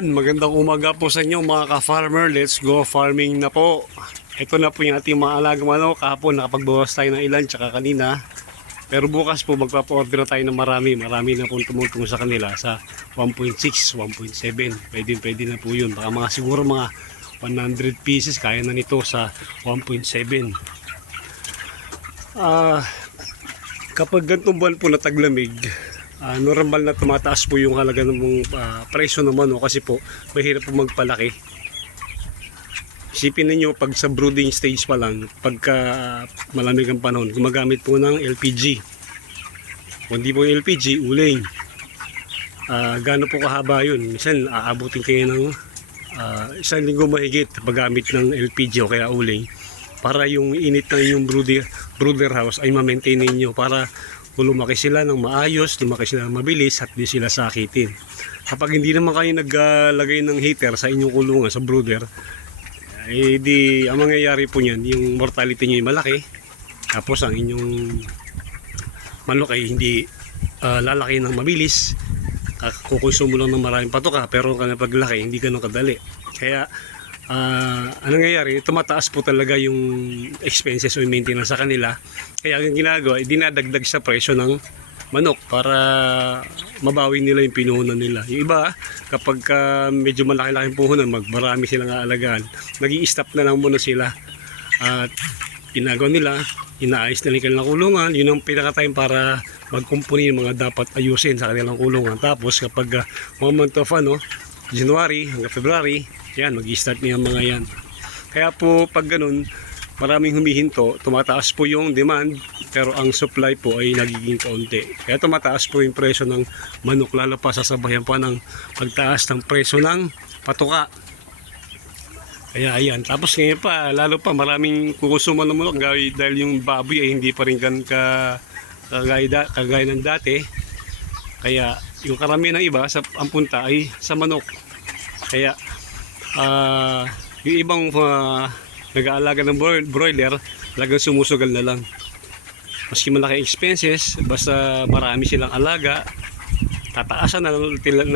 Ayan, magandang umaga po sa inyo mga ka-farmer. Let's go farming na po. Ito na po yung ating mga alagang manok. Kahapon nakapagbawas tayo ng ilan tsaka kanina. Pero bukas po magpapa-order na tayo ng marami. Marami na po tumutong sa kanila sa 1.6, 1.7. Pwede na po yun. Baka siguro mga 100 pieces kaya na nito sa 1.7. Kapag gantong buwan po na taglamig, normal na tumataas po yung halaga ng presyo ng manok kasi po mahirap po magpalaki. Isipin niyo pag sa brooding stage pa lang, pagka malamig ang panahon, gumagamit po ng LPG. Kung di po LPG, uling. Gaano po kahaba yun? Minsan aabutin kayo ng isang linggo mahigit paggamit ng LPG o kaya uling para yung init na yung brooder house ay ma-maintain ninyo para lumaki sila ng maayos, lumaki sila ng mabilis at di sila sakitin. Kapag hindi naman kayo naglagay ng heater sa inyong kulungan sa brooder, ang mangyayari po niyan, yung mortality niyo ay malaki, tapos ang inyong manok ay hindi lalaki ng mabilis, kukonsumo lang ng maraming patoka, pero kapag laki, hindi ganun kadali. Kaya anong nangyayari, tumataas po talaga yung expenses o yung maintenance sa kanila. Kaya ang ginagawa, dinadagdag sa presyo ng manok para mabawi nila yung pinuhunan nila. Yung iba, kapag medyo malaki-laking puhunan, marami silang aalagaan, nag-i-stop na lang muna sila. At ginagawa nila, inaayos nila yung kanilang kulungan. Yun ang pinaka-time para magkumpuni yung mga dapat ayusin sa kanilang kulungan. Tapos kapag month of January hanggang February, yan, mag-i-start niya mga yan. Kaya po pag ganun, maraming humihinto, tumataas po yung demand, pero ang supply po ay nagiging kaunti. Kaya tumataas po yung presyo ng manok, lalo pa sasabayan pa ng pagtaas ng presyo ng patuka. Kaya ayan, tapos ngayon pa, lalo pa maraming kukusuman ng manok dahil yung baboy ay hindi pa rin kagaya ng dati. Kaya yung karamihan ng iba, ang punta ay sa manok. Kaya yung ibang nag-aalaga ng broiler, talagang sumusugal na lang. Maski malaki expenses, basta marami silang alaga, tataasan na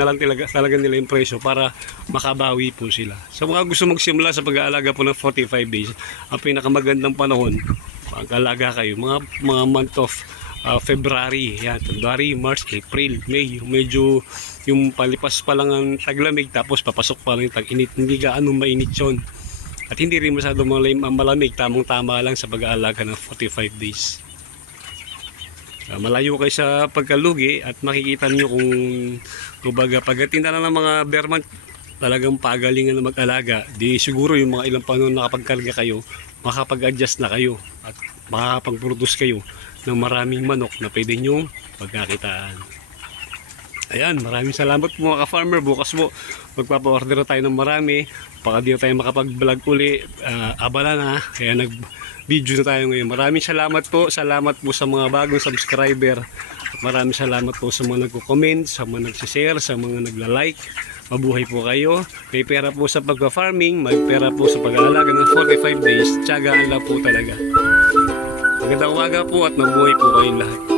lang talaga nila yung presyo para makabawi po sila. Sa mga gusto magsimula sa pag-aalaga po ng 45 days, ang pinakamagandang panahon, pag-aalaga kayo, mga month of February, yan, February, March, April, May, medyo yung palipas pa lang ang taglamig tapos papasok pa lang yung tag-init, hindi gaano mainit yun. At hindi rin masyadong malamig, tamang-tama lang sa pag-aalaga ng 45 days. Malayo kayo sa pagkalugi at makikita niyo kung kumbaga pagdating na lang ng mga berman talagang pagalingan na mag-alaga, di siguro yung mga ilang panahon nakapagkarga kayo, makapag-adjust na kayo at makakapag-produce kayo ng maraming manok na pwede nyong pagkakitaan. Ayan, maraming salamat po mga ka-farmer. Bukas po magpapa-order na tayo ng marami. Baka di na tayo makapag-vlog uli, abala na, kaya nag-video na tayo ngayon. Maraming salamat po. Salamat po sa mga bagong subscriber. At maraming salamat po sa mga nagko-comment, sa mga nagsishare, sa mga nagla-like. Mabuhay po kayo. May pera po sa pagpa-farming, may pera po sa pag-aalaga ng 45 days. Tiyagaan lang po talaga. Magandang umaga po at mabuhay po kayong lahat.